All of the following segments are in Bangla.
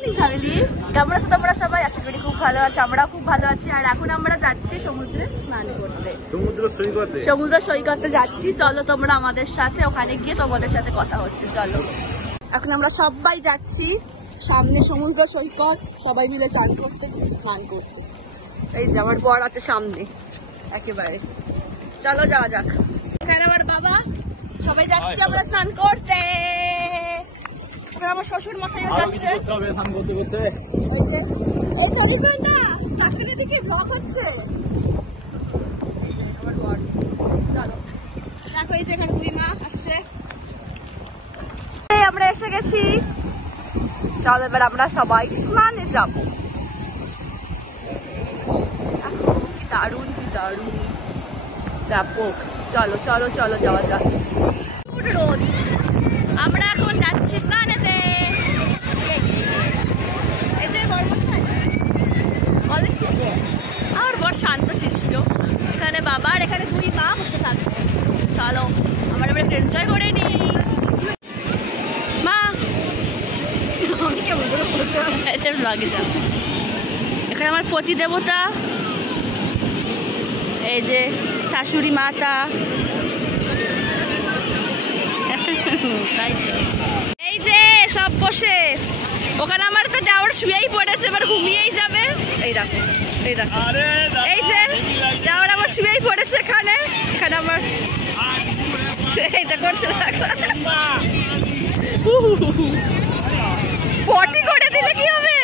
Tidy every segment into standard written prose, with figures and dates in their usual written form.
মর্নিং ফ্যামিলি, কেমন আছো তোমরা সবাই? আশা করি খুব ভালো আছো, আমরাও খুব ভালো আছি। আর এখন আমরা যাচ্ছি সমুদ্রে স্নান করতে, সমুদ্র সৈকতে যাচ্ছি। চলো তোমরা আমাদের সাথে, ওখানে গিয়ে তোমাদের সাথে কথা হচ্ছে। চলো, এখন আমরা সবাই যাচ্ছি সামনে সমুদ্র সৈকত, সবাই মিলে চান করতে, স্নান করতে। এই যে আমার বর আছে সামনে একেবারে। চলো যাওয়া যাক। এখানে আমার বাবা, সবাই যাচ্ছি আমরা স্নান করতে। আমার শ্বশুর মশাই যাচ্ছে। দিকে ব্লক হচ্ছে। চলো দেখো, এই যে এখানে 2 মা আসছে। আমরা এসে গেছি। চলো এবার আমরা সবাই স্নানে যাবো। কি দারুণ, কি দারুণ ব্যাপক। চলো চলো চলো যাওয়া যাক। রোদ, আমরা এখন যাচ্ছি স্নানেতে। এই যে আর বড় শান্ত শিষ্ট। এখানে বাবা আর এখানে 2 মা বসে থাকবে। চলো আমরা এবার একটু এনজয় করে নিই। মা এটা লাগে যা। এখানে আমার পতি দেবতা, এই যে শাশুড়ি মাতা, এই যে সব বসে। ওখানে আমার তো দেওয়ার শুয়েই পড়েছে, এবার ঘুমিয়েই যাবে। এই দেখো, এই দেখো, এই যে দেওয়ার আমার শুয়েই পড়েছে এখানে। এখানে আমার এইটা করছে, পটি করে দিলে কি হবে?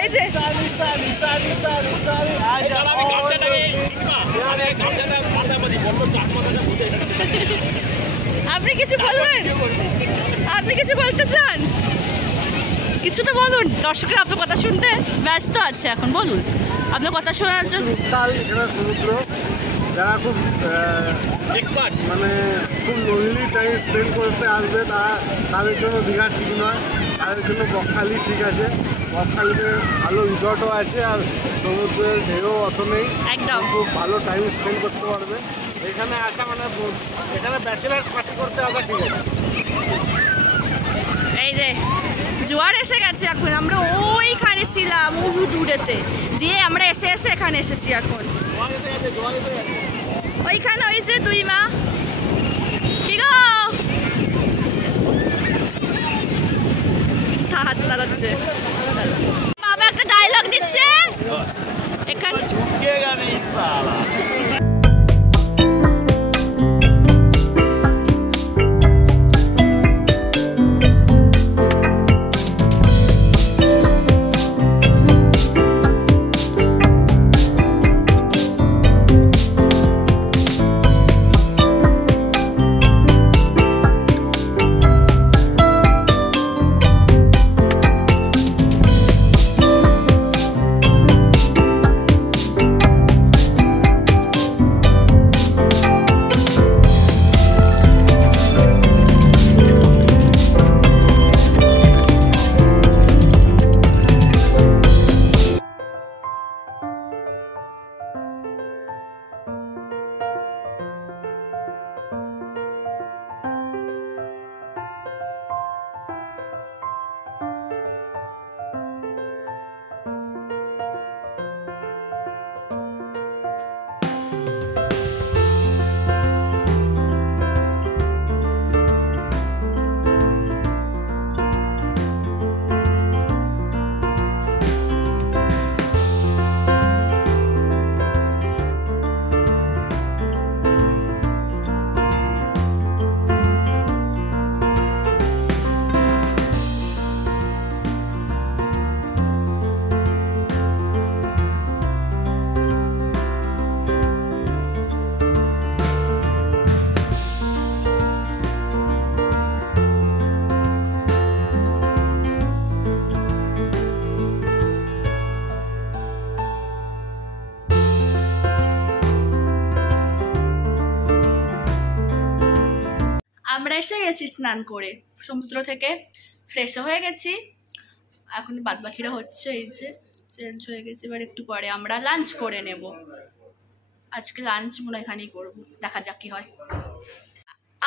এই যে আপনি কিছু বলবেন? আপনি কিছু বলতে চান? কিছু তো বলুন, দর্শকরা আপনার কথা শুনতে ব্যস্ত আছে এখন। বলুন আপনার কথা শোনার জন্য। সমুদ্র যারা খুব এক্সপার্ট, মানে খুব লোনলি টাইম স্পেন্ড করতে আসবে, তাদের জন্য দীঘা ঠিক নয়, তাদের জন্য বকখালি ঠিক আছে। বকখালিতে ভালো রিসর্টও আছে, আর সমুদ্রের ঢেউ অত নেই, একদম খুব ভালো টাইম স্পেন্ড করতে পারবে। এখানে আসা মানে এখানে ব্যাচেলার্স পার্টি করতে আসা ঠিক আছে। এই যে জোয়ার এসে গেছে এখন। আমরা ওইখানে ছিলাম দূরেতে, দিয়ে আমরা এসে এসে এখানে এসেছি এখন। ওইখানে ওই যে 2 মা। কি গো, হাত নাড়াচ্ছে। বাবা একটা ডায়লগ দিচ্ছে এখানে। আমরা এসে গেছি স্নান করে, সমুদ্র থেকে ফ্রেশও হয়ে গেছি। এখন বাদ বাকিরা হচ্ছে, এই যে চেঞ্জ হয়ে গেছে। এবার একটু পরে আমরা লাঞ্চ করে নেব। আজকে লাঞ্চ মনে এখানেই করবো, দেখা যাক কি হয়।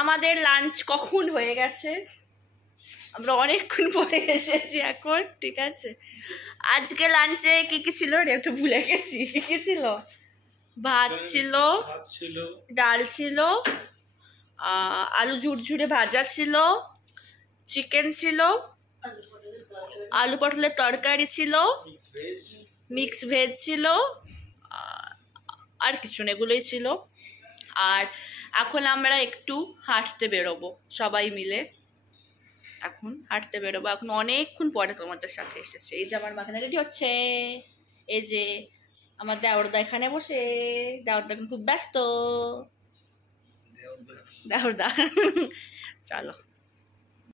আমাদের লাঞ্চ কখন হয়ে গেছে, আমরা অনেকক্ষণ পরে এসেছি এখন, ঠিক আছে। আজকে লাঞ্চে কি কি ছিল রে, একটু ভুলে গেছি। কি কি ছিল? ভাত ছিল, ডাল ছিল, আলু ঝুরঝুরে ভাজা ছিল, চিকেন ছিল, আলু পটলের তরকারি ছিল, মিক্স ভেজ ছিল, আর কিছু না, এগুলোই ছিল। আর এখন আমরা একটু হাঁটতে বেরোবো সবাই মিলে, এখন হাঁটতে বেরোবো। এখন অনেকক্ষণ পরে তোমাদের সাথে এসেছে। এই যে আমার মাখানা রেডি হচ্ছে, এই যে আমার দেওরদা এখানে বসে, দেওরদা এখন খুব ব্যস্ত। দেওরদা চলো,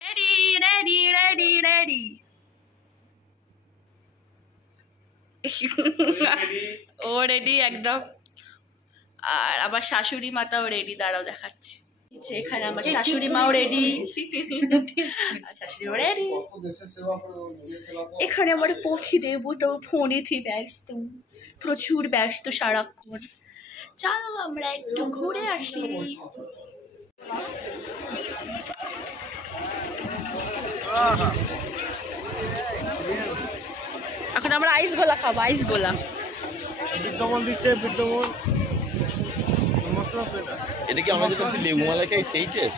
রেডি রেডি রেডি রেডি। ও রেডি একদম। আর আমার শাশুড়ি মাতাও রেডি, দাঁড়াও দেখাচ্ছি। এখানে আমার শাশুড়ি মাও রেডি, শাশুড়ি মাও রেডি। এখানে আমার পথি দেবো তো ফোনেতে ব্যস্ত, প্রচুর ব্যস্ত সারাক্ষণ। চলো আমরা একটু ঘুরে আসি। এখন আমরা আইস গোলা খাবো, আইস গোলা। দিচ্ছে বিদ্যমান এটা কি আমরা যেটা লেবু মালাই খাই সেই টেস্ট?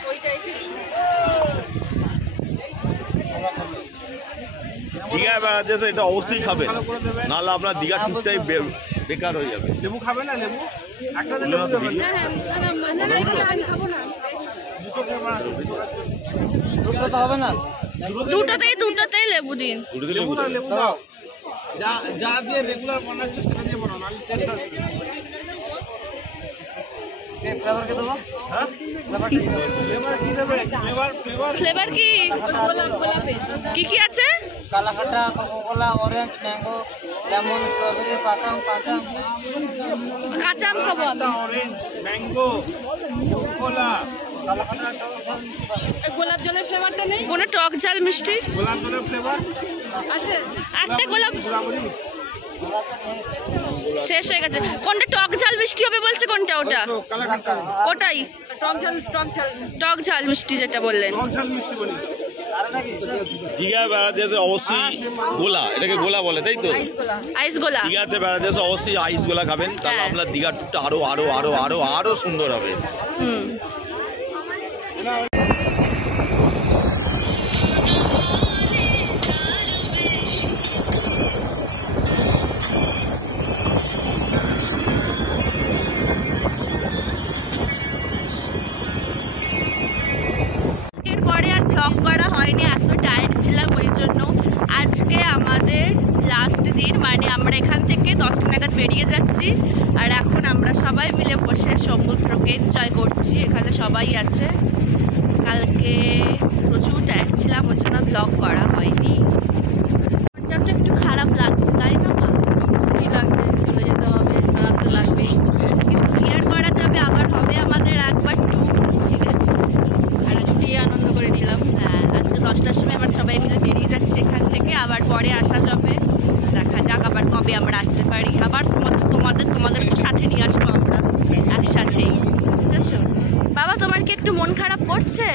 দীঘায় বেড়াতে এসে এটা অবশ্যই খাবেন, নাহলে আপনার দীঘা টুকটাই বেকার হয়ে যাবে। লেবু খাবে না? লেবু একটা হবে না, দুটোতেই লেবু দিন। লেবু দাও, যা দিয়ে রেগুলার বানাচ্ছ সেটা দিয়ে বানাও, নাহলে টেস্ট আসবে। ফ্লেভার কি কি কি আছে? কালাকাটা, Coca Cola, orange, mango, lemon, strawberry, কাঁচা আম খাবো। অরেঞ্জ, ম্যাঙ্গো, কোকোকোলা, গোলাপ জলের ফ্লেভারটা নেই? কোনো টক ঝাল মিষ্টি? গোলাপ জলের ফ্লেভার আছে একটা, গোলাপ শেষ হয়ে গেছে। কোনটা টক ঝাল মিষ্টি হবে বলছে? কোনটা? ওটা ওটাই টক ঝাল মিষ্টি যেটা বললেন। দীঘায় বেড়াতে এসে অবশ্যই গোলা, এটাকে গোলা বলে তাই তো? আইস গোলা। দীঘাতে বেড়াতে এসে অবশ্যই আইস গোলা খাবেন, তাহলে আপনার দীঘার টুকটা আরো আরো আরো আরো আরো সুন্দর হবে। এরপরে আর ব্লগ করা হয়নি, এত টায়ার্ড ছিলাম, ওই জন্য আজকে আমাদের লাস্ট দিন। মানে আমরা এখান থেকে 10টা নাগাদ বেরিয়ে যাচ্ছি, আর এখন আমরা সবাই মিলে বসে সমুদ্রকে এনজয় করছি। এখানে সবাই আছে। কালকে প্রচুর টায়ার্ড ছিলাম, ওই জন্য ব্লগ করা হয়নি। মনটা তো একটু খারাপ লাগছে, তাই না? অবশ্যই লাগছে, চলে যেতে হবে, খারাপ তো লাগবেই, কিন্তু ক্লিয়ার করা যাবে। আবার হবে আমাদের একবার ট্যুর, ঠিক আছে? আর ছুটি আনন্দ করে নিলাম। হ্যাঁ, আজকে 10টার সময় আমরা সবাই মিলে বেরিয়ে যাচ্ছি এখান থেকে, আবার পরে আসা যাবে। দেখা যাক আবার কবে আমরা আসতে পারি। আবার তোমাদেরকে সাথে নিয়ে আসবো আমরা একসাথেই, বুঝেছো? বাবা, তোমার কি একটু মন খারাপ করছে?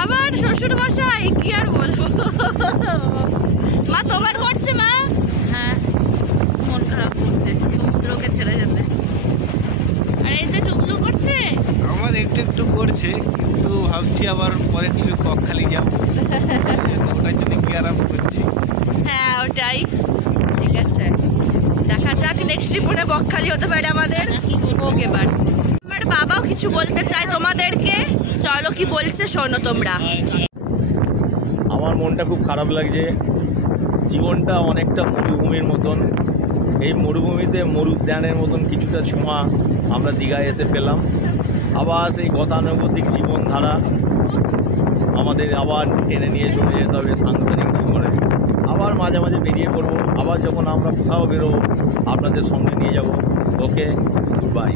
আবার শ্বশুর মশাই, কি আর বলবো। মা, তোমার করছে? মা, হ্যাঁ মন খারাপ করছে সমুদ্রকে ছেড়ে যেতে। আর এই যে টুকলু করছে, আমার একটু করছে, কিন্তু ভাবছি আবার পরের ট্রিপে বকখালি যাবো, ওটার জন্য কি আরাম করছি। হ্যাঁ ওটাই, ঠিক আছে। দেখা যাক নেক্সট ট্রিপে বকখালি হতে পারে আমাদের। ওকে, এবার আমার বাবাও কিছু বলতে চায় তোমাদেরকে, চলো কি বলছে শোনো তোমরা। আমার মনটা খুব খারাপ লাগছে। জীবনটা অনেকটা মরুভূমির মতন, এই মরুভূমিতে মরুদ্যানের মতন কিছুটা ছোঁয়া আমরা দীঘায় এসে পেলাম। আবার সেই গতানুগতিক জীবনধারা আমাদের আবার টেনে নিয়ে চলে যেতে হবে সাংসারিক জীবনে। আবার মাঝে মাঝে বেরিয়ে পড়বো, আবার যখন আমরা কোথাও বেরোবো আপনাদের সঙ্গে নিয়ে যাব। ওকে, গুড বাই।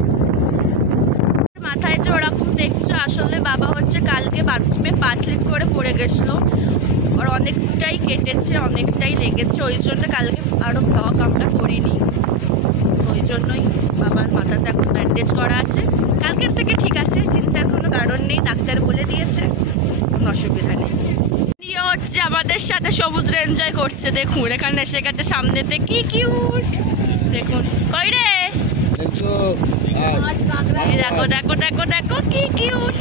মাথায় যে ওরকম দেখছো, আসলে বাবা হচ্ছে কালকে বাথরুমে 5 লিট করে পড়ে গেছিলো, আর অনেকটাই কেটেছে, অনেকটাই লেগেছে। ওই জন্য কালকে আরও ব্লগ আমরা করিনি, ওই জন্যই বাবার মাথাতে এখন ব্যান্ডেজ করা আছে। কালকের থেকে ঠিক আছে, চিন্তার কোনো কারণ নেই, ডাক্তার বলে দিয়েছে। কোনো অসুবিধা নেই। হচ্ছে আমাদের সাথে সমুদ্র এনজয় করছে, দেখুন এখানে এসে গেছে সামনেতে, কি কিউট দেখুন। কই রে, দেখো দেখো দেখো দেখো কি কিউট।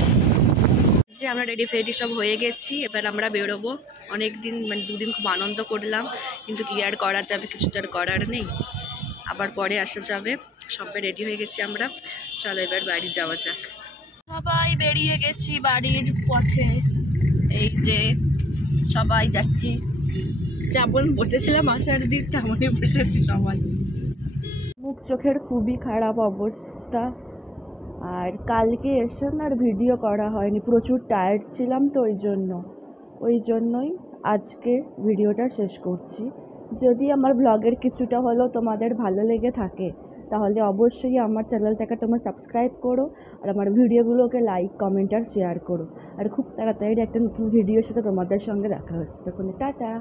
যে আমরা রেডি ফেডি সব হয়ে গেছি, এবার আমরা বেরোবো। অনেক দিন মানে 2 দিন খুব আনন্দ করলাম, কিন্তু কি আর করা যাবে, কিছু তো আর করার নেই, আবার পরে আসা যাবে। সবাই রেডি হয়ে গেছি আমরা, চলো এবার বাড়ি যাওয়া যাক। সবাই বেরিয়ে গেছি বাড়ির পথে, এই যে সবাই যাচ্ছি, যেমন বসেছিলাম আসার দিন তেমনই বসেছি সবাই। মুখ চোখের খুবই খারাপ অবস্থা, আর কালকে এসে না আর ভিডিও করা হয়নি, প্রচুর টায়ার্ড ছিলাম তো ওই জন্যই আজকে ভিডিওটা শেষ করছি। যদি আমার ব্লগের কিছুটা হলেও তোমাদের ভালো লেগে থাকে তাহলে অবশ্যই আমার চ্যানেলটাকে তোমরা সাবস্ক্রাইব করো, আর আমার ভিডিওগুলোকে লাইক কমেন্ট আর শেয়ার করো। আর খুব তাড়াতাড়ি একটা নতুন ভিডিওর সাথে তোমাদের সঙ্গে দেখা হচ্ছে, তখন টাটা।